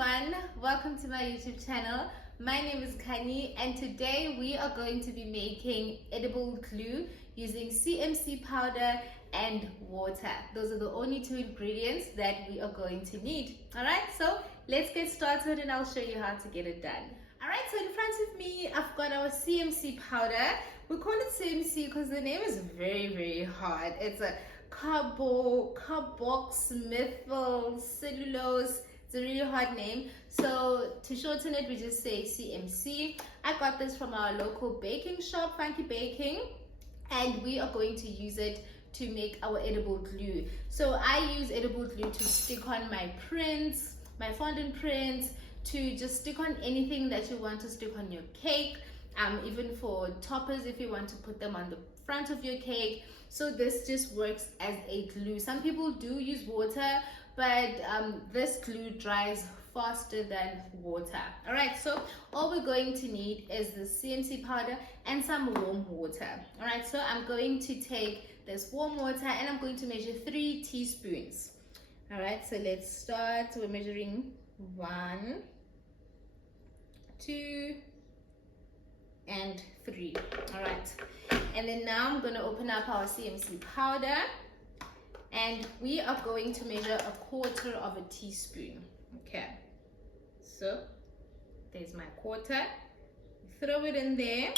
everyone, welcome to my YouTube channel. My name is Kani and today we are going to be making edible glue using CMC powder and water. Those are the only two ingredients that we are going to need. Alright, so let's get started and I'll show you how to get it done. Alright, so in front of me I've got our CMC powder. We call it CMC because the name is very hard. It's a carboxymethyl cellulose. It's a really hard name, so to shorten it we just say CMC. I got this from our local baking shop, Funky Baking, and we are going to use it to make our edible glue. So I use edible glue to stick on my prints, my fondant prints, to just stick on anything that you want to stick on your cake, even for toppers if you want to put them on the front of your cake. So this just works as a glue. Some people do use water, but this glue dries faster than water. All right, so all we're going to need is the CMC powder and some warm water. All right, so I'm going to take this warm water and I'm going to measure 3 teaspoons. All right, so let's start. We're measuring 1, 2, and 3. All right, and then now I'm going to open up our CMC powder and we are going to measure 1/4 of a teaspoon. Okay, so there's my quarter. Throw it in there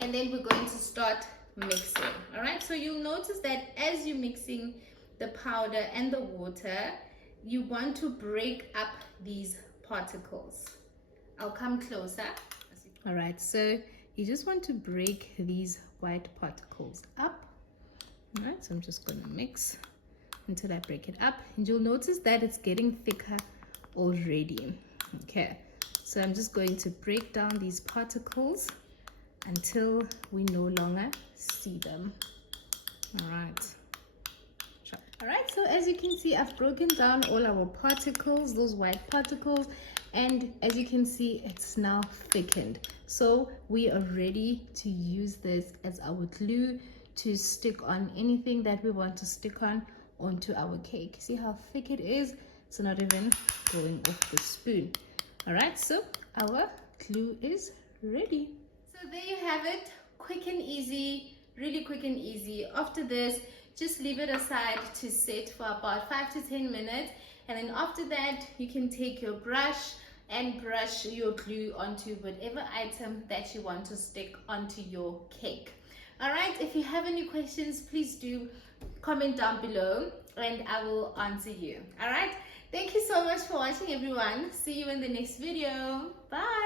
and then we're going to start mixing. All right, so you'll notice that as you're mixing the powder and the water, you want to break up these particles. I'll come closer. All right, so you just want to break these white particles up. All right, so I'm just going to mix until I break it up, and you'll notice that it's getting thicker already. Okay, so I'm just going to break down these particles until we no longer see them. All right, so as you can see, I've broken down all our particles, those white particles, and as you can see, it's now thickened. So we are ready to use this as our glue to stick on anything that we want to stick on onto our cake. See how thick it is? It's not even going off the spoon. All right, so our glue is ready. So there you have it, quick and easy, really quick and easy. After this, just leave it aside to set for about 5 to 10 minutes, and then after that you can take your brush and brush your glue onto whatever item that you want to stick onto your cake. All right, if you have any questions, please do comment down below and I will answer you. All right, thank you so much for watching, everyone. See you in the next video. Bye.